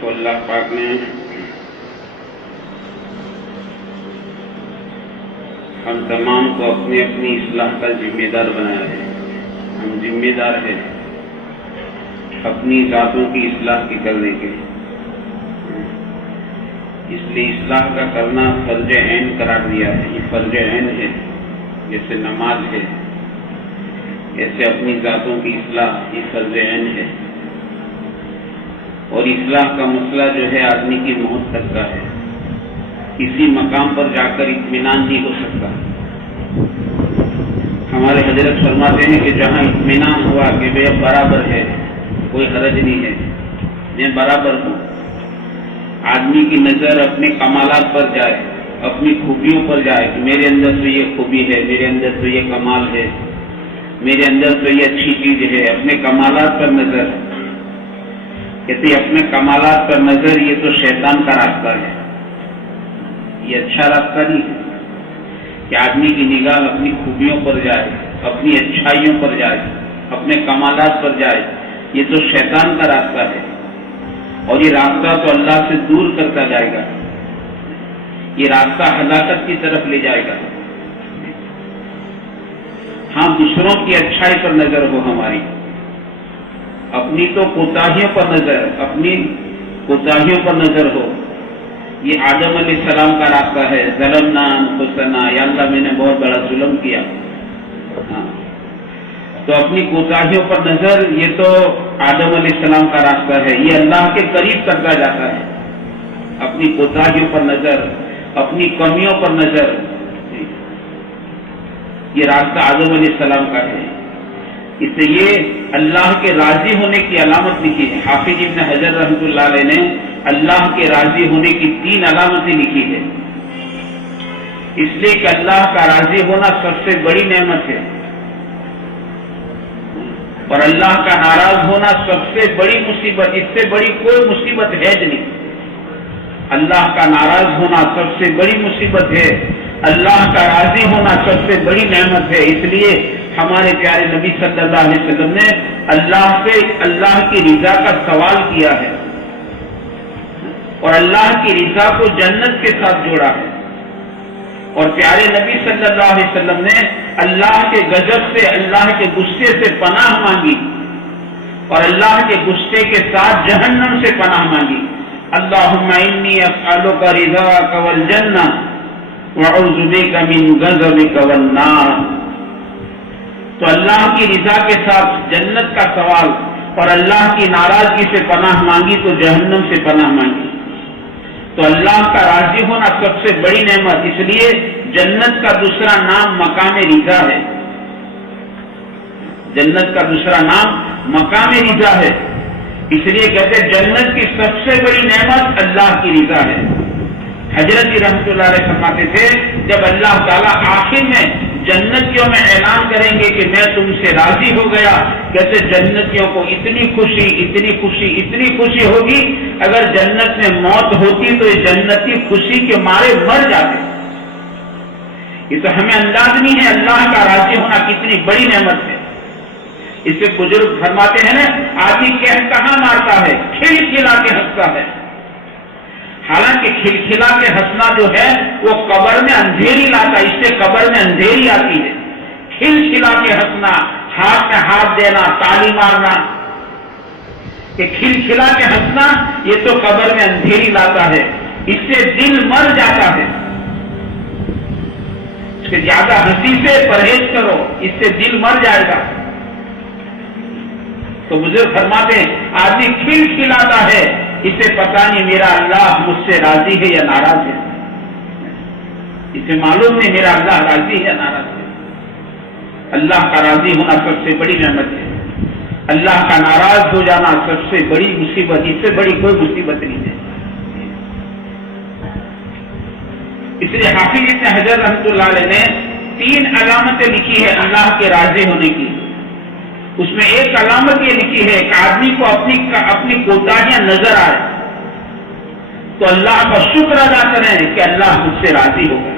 تو اللہ پاک نے ہم تمام کو اپنی اپنی اصلاح کا ذمہ دار بنایا ہے. ہم ذمہ دار ہیں اپنی ذاتوں کی اصلاح کی کرنے کے. اس لیے اصلاح کا کرنا فرض عین قرار دیا ہے. یہ فرض عین ہے، جیسے نماز ہے، ایسے اپنی ذاتوں کی اصلاح یہ فرض عین ہے. اور اصلاح کا مسئلہ جو ہے آدمی کی موت تک کا ہے. کسی مقام پر جا کر اطمینان نہیں ہو سکتا. ہمارے حضرت فرماتے ہیں کہ جہاں اطمینان ہوا کہ بے برابر ہے، کوئی حرج نہیں ہے، میں برابر ہوں. آدمی کی نظر اپنے کمالات پر جائے، اپنی خوبیوں پر جائے کہ میرے اندر تو یہ خوبی ہے، میرے اندر تو یہ کمال ہے، میرے اندر تو یہ اچھی چیز ہے. اپنے کمالات پر نظر، کہتے اپنے کمالات پر نظر یہ تو شیطان کا راستہ ہے. یہ اچھا راستہ نہیں ہے کہ آدمی کی نگاہ اپنی خوبیوں پر جائے، اپنی اچھائیوں پر جائے، اپنے کمالات پر جائے. یہ تو شیطان کا راستہ ہے اور یہ راستہ تو اللہ سے دور کرتا جائے گا. یہ راستہ ہلاکت کی طرف لے جائے گا. ہاں، دوسروں کی اچھائی پر نظر ہو ہماری، اپنی تو کوتاہیوں پر نظر، اپنی کوتاہیوں پر نظر ہو. یہ آدم علیہ السلام کا راستہ ہے. ظلمنا انفسنا، یا اللہ میں نے بہت بڑا ظلم کیا. تو اپنی کوتاہیوں پر نظر یہ تو آدم علیہ السلام کا راستہ ہے. یہ اللہ کے قریب کرتا جاتا ہے. اپنی کوتاہیوں پر نظر، اپنی کمیوں پر نظر، یہ راستہ آدم علیہ السلام کا ہے. اس سے یہ اللہ کے راضی ہونے کی علامت لکھی ہے. حافظ ابن حجر رحمۃ اللہ علیہ نے اللہ کے راضی ہونے کی 3 علامتیں لکھی ہے. اس لیے کہ اللہ کا راضی ہونا سب سے بڑی نعمت ہے اور اللہ کا ناراض ہونا سب سے بڑی مصیبت. اس سے بڑی کوئی مصیبت ہے نہیں. اللہ کا ناراض ہونا سب سے بڑی مصیبت ہے، اللہ کا راضی ہونا سب سے بڑی نعمت ہے. اس لیے ہمارے پیارے نبی صلی اللہ علیہ وسلم نے اللہ سے اللہ کی رضا کا سوال کیا ہے اور اللہ کی رضا کو جنت کے ساتھ جوڑا ہے. اور پیارے نبی صلی اللہ علیہ وسلم نے اللہ کے غضب سے، اللہ کے غصے سے پناہ مانگی اور اللہ کے غصے کے ساتھ جہنم سے پناہ مانگی. اللہم انی اسألک رضاک والجنہ واعوذ بک من غضبک والنار. تو اللہ کی رضا کے ساتھ جنت کا سوال اور اللہ کی ناراضگی سے پناہ مانگی تو جہنم سے پناہ مانگی. تو اللہ کا راضی ہونا سب سے بڑی نعمت. اس لیے جنت کا دوسرا نام مقام رضا ہے. جنت کا دوسرا نام مقام رضا ہے. اس لیے کہتے ہیں جنت کی سب سے بڑی نعمت اللہ کی رضا ہے. حضرت رحمۃ اللہ علیہ فرماتے تھے جب اللہ تعالیٰ آخر میں جنتیوں میں اعلان کریں گے کہ میں تم سے راضی ہو گیا، کہتے جنتیوں کو اتنی خوشی، اتنی خوشی، اتنی خوشی ہوگی اگر جنت میں موت ہوتی تو یہ جنتی خوشی کے مارے مر جاتے. یہ تو ہمیں انداز نہیں ہے اللہ کا راضی ہونا کتنی بڑی نعمت ہے. اس سے بزرگ فرماتے ہیں نا، آدمی کہاں مارتا ہے؟ کھل کھلا کے ہنستا ہے. حالانکہ کھلکھلا کے ہنسنا جو ہے وہ قبر میں اندھیری لاتا ہے. اس سے قبر میں اندھیری آتی ہے. کھلکھلا کے ہنسنا، ہاتھ میں ہاتھ دینا، تالی مارنا، کہ کھلکھلا کے ہنسنا یہ تو قبر میں اندھیری لاتا ہے. اس سے دل مر جاتا ہے. اس سے زیادہ ہنسی سے پرہیز کرو، اس سے دل مر جائے گا. تو بزرگ فرماتے ہیں آدمی کھلکھلاتا ہے، اسے پتہ نہیں میرا اللہ مجھ سے راضی ہے یا ناراض ہے. اسے معلوم نہیں میرا اللہ راضی ہے یا ناراض ہے. اللہ کا راضی ہونا سب سے بڑی نعمت ہے. اللہ کا ناراض ہو جانا سب سے بڑی مصیبت. اس سے بڑی کوئی مصیبت نہیں ہے. اس لیے حافظ ابن حجر رحمۃ اللہ علیہ نے 3 علامتیں لکھی ہے اللہ کے راضی ہونے کی. اس میں ایک علامت یہ لکھی ہے کہ آدمی کو اپنی کوتاہیاں نظر آئے تو اللہ کا شکر ادا کریں کہ اللہ مجھ سے راضی ہو گیا.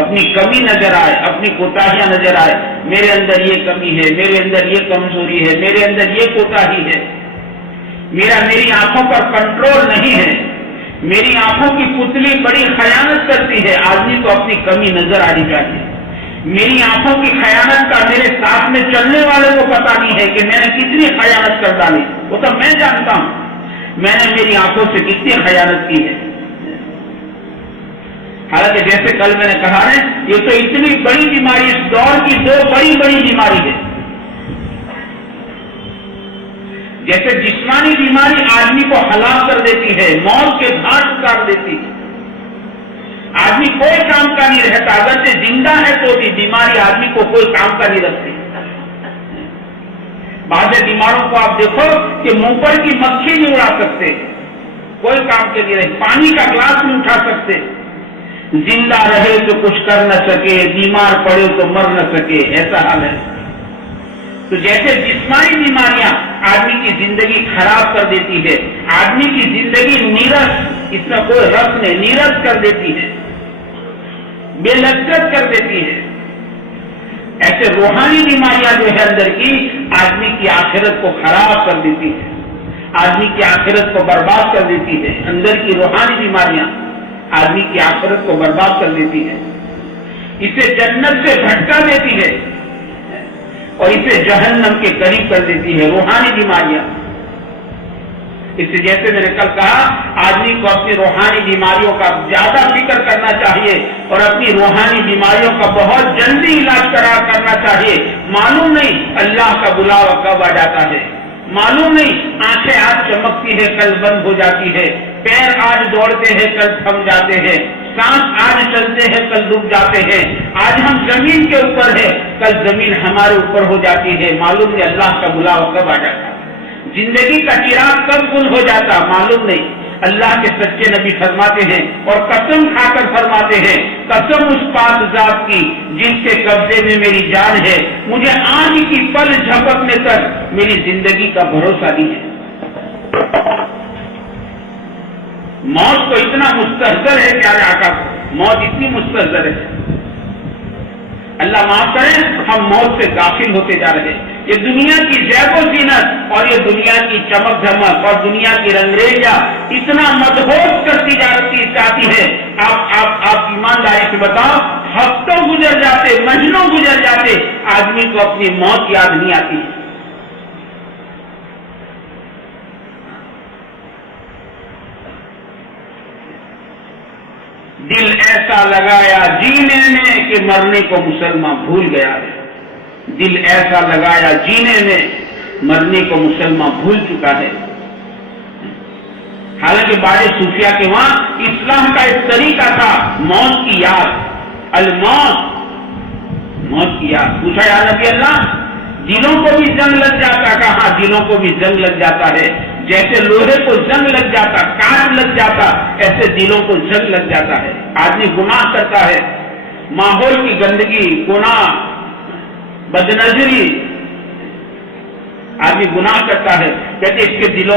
اپنی کمی نظر آئے، اپنی کوتاہیاں نظر آئے، میرے اندر یہ کمی ہے، میرے اندر یہ کمزوری ہے، میرے اندر یہ کوتاہی ہے، میری آنکھوں پر کنٹرول نہیں ہے، میری آنکھوں کی پتلی بڑی خیانت کرتی ہے، آدمی کو اپنی کمی نظر آنی چاہیے۔ میری آنکھوں کی خیانت کا میرے ساتھ میں چلنے والے کو پتا نہیں ہے کہ میں نے کتنی خیانت کر ڈالی، وہ تو میں جانتا ہوں میں نے میری آنکھوں سے کتنی خیانت کی ہے۔ حالانکہ جیسے کل میں نے کہا ہے، یہ تو اتنی بڑی بیماری، اس دور کی دو بڑی بڑی بیماری ہے۔ جیسے جسمانی بیماری آدمی کو ہلاک کر دیتی ہے، موت کے گھاٹ اتار دیتی ہے، آدمی کوئی کام کا نہیں رہتا، اگرچہ زندہ ہے تو بھی بیماری آدمی کو کوئی کام کا نہیں رکھتی۔ بعض بیماروں کو آپ دیکھو کہ منہ پر کی مکھی نہیں اڑا سکتے، کوئی کام کے لیے رہے، پانی کا گلاس نہیں اٹھا سکتے، زندہ رہے تو کچھ کر نہ سکے، بیمار پڑے تو مر نہ سکے، ایسا حال ہے۔ تو جیسے جسمانی بیماریاں آدمی کی زندگی خراب کر دیتی ہے، آدمی کی زندگی نیرس، اس میں کوئی رس نہیں، نیرس کر دیتی ہے، بے لذت کر دیتی ہے، ایسے روحانی بیماریاں جو ہے اندر کی، آدمی کی آخرت کو خراب کر دیتی ہے، آدمی کی آخرت کو برباد کر دیتی ہے۔ اندر کی روحانی بیماریاں آدمی کی آخرت کو برباد کر دیتی ہے، اسے جنت سے بھٹکا دیتی ہے اور اسے جہنم کے قریب کر دیتی ہے۔ روحانی بیماریاں، اس سے جیسے میں نے کل کہا، آدمی کو اپنی روحانی بیماریوں کا زیادہ فکر کرنا چاہیے اور اپنی روحانی بیماریوں کا بہت جلدی علاج کرنا چاہیے۔ معلوم نہیں اللہ کا بلاوا کب آ جاتا ہے، معلوم نہیں آنکھیں آج چمکتی ہے کل بند ہو جاتی ہے، پیر آج دوڑتے ہیں کل تھم جاتے ہیں، سانس آج چلتے ہیں کل رک جاتے ہیں، آج ہم زمین کے اوپر ہے کل زمین ہمارے اوپر ہو جاتی ہے، معلوم نہیں اللہ کا بلاوا کب آ جاتا ہے، زندگی کا چراغ کب گل ہو جاتا معلوم نہیں۔ اللہ کے سچے نبی فرماتے ہیں اور قسم کھا کر فرماتے ہیں، قسم اس پاک ذات کی جس کے قبضے میں میری جان ہے، مجھے آنکھ کی پل جھپکنے تک میری زندگی کا بھروسہ نہیں ہے۔ موت کو اتنا مستحضر ہے پیارے آقا کو، موت اتنی مستحضر ہے، اللہ معاف کرے ہم موت سے غافل ہوتے جا رہے ہیں۔ یہ دنیا کی زیب و زینت اور یہ دنیا کی چمک دھمک اور دنیا کی رنگریزیاں اتنا مدہوش کرتی جاتی ہے، آپ ایمانداری سے بتاؤ، ہفتوں گزر جاتے، مہینوں گزر جاتے، آدمی کو اپنی موت یاد نہیں آتی ہے۔ دل ایسا لگایا جینے میں کہ مرنے کو مسلمان بھول گیا ہے، دل ایسا لگایا جینے میں مرنے کو مسلمان بھول چکا ہے۔ حالانکہ بڑے صوفیہ کے وہاں اسلام کا ایک طریقہ تھا، موت کی یاد، الموت، موت کی یاد۔ پوچھا یا نبی اللہ، دلوں کو بھی زنگ لگ جاتا؟ کہا دلوں کو بھی زنگ لگ جاتا ہے، جیسے لوہے کو زنگ لگ جاتا، کانٹ لگ جاتا، ایسے دلوں کو زنگ لگ جاتا ہے۔ آدمی گناہ کرتا ہے، ماحول کی گندگی، گناہ، بدنظری، آدمی گناہ کرتا ہے، کہتے اس کے دل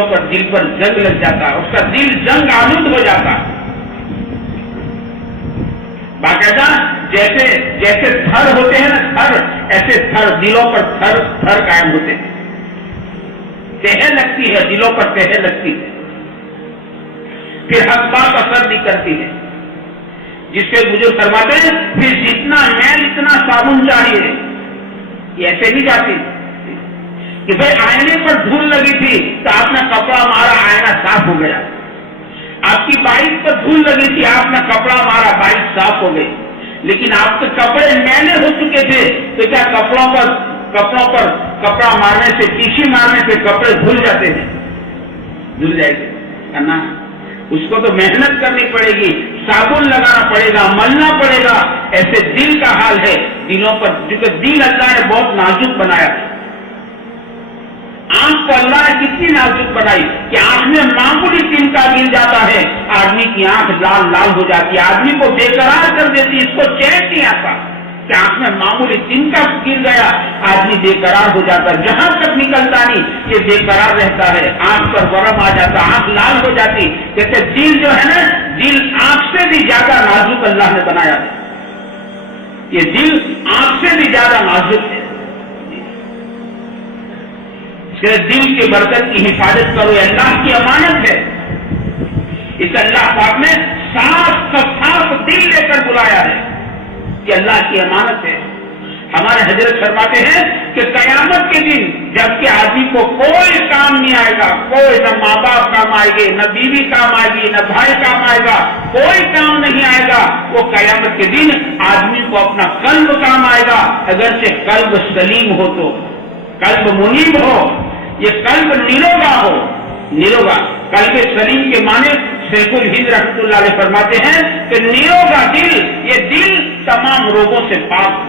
پر زنگ لگ جاتا، اس کا دل زنگ آلود ہو جاتا۔ باقاعدہ جیسے تھر ہوتے ہیں نا، تھر، ایسے تھر دلوں پر تھر قائم ہوتے ہیں، تہہ لگتی ہے، دلوں پر تہہ لگتی ہے، پھر حق بات اثر نہیں کرتی ہے، جس سے بزرگ فرماتے ہیں پھر جتنا میل اتنا صابن چاہیے، یہ ایسے نہیں جاتی کہ بھائی آئینے پر دھول لگی تھی تو آپ نے کپڑا مارا، آئینہ صاف ہو گیا، آپ کی بائک پر دھول لگی تھی، آپ نے کپڑا مارا، بائک صاف ہو گئی، لیکن آپ کے کپڑے میلے ہو چکے تھے تو کیا کپڑوں پر کپڑا مارنے سے، تیشی مارنے سے کپڑے دھل جاتے ہیں؟ دھل جائے گے نا، اس کو تو محنت کرنی پڑے گی، صابن لگانا پڑے گا، ملنا پڑے گا۔ ایسے دل کا حال ہے، دلوں پر، کیونکہ دل اللہ نے بہت نازک بنایا تھا۔ آنکھ کو اللہ نے کتنی نازک بنائی کہ آنکھ میں معمولی تنکا گر جاتا ہے، آدمی کی آنکھ لال لال ہو جاتی ہے، آدمی کو بے قرار کر دیتی، اس کو چین نہیں آتا کہ آنکھ میں معمولی تنکا گر گیا، آدمی بے قرار ہو جاتا، جہاں تک نکلتا نہیں یہ بے قرار رہتا ہے، آنکھ پر ورم آ جاتا، آنکھ لال ہو جاتی۔ جیسے دل جو ہے نا، دل آنکھ سے بھی زیادہ نازک اللہ نے بنایا ہے، یہ دل آنکھ سے بھی زیادہ نازک ہے۔ کہ دل کے برکت کی حفاظت کرو، یہ اللہ کی امانت ہے۔ اس اللہ پاک نے صاف دل لے کر بلایا ہے کہ اللہ کی امانت ہے۔ ہمارے حضرت فرماتے ہیں کہ قیامت کے دن جب کہ آدمی کو کوئی کام نہیں آئے گا، کوئی نہ ماں باپ کام آئے گے، نہ بیوی کام آئے گی، نہ بھائی کام آئے گا، کوئی کام نہیں آئے گا، وہ قیامت کے دن آدمی کو اپنا قلب کام آئے گا، اگرچہ قلب سلیم ہو تو، قلب منیب ہو، یہ قلب نیروگا ہو، نیروگا قلب سلیم کے معنی شیخ الہند رحمۃ اللہ علیہ فرماتے ہیں کہ نیروگا دل، یہ دل تمام روگوں سے پاک ہو۔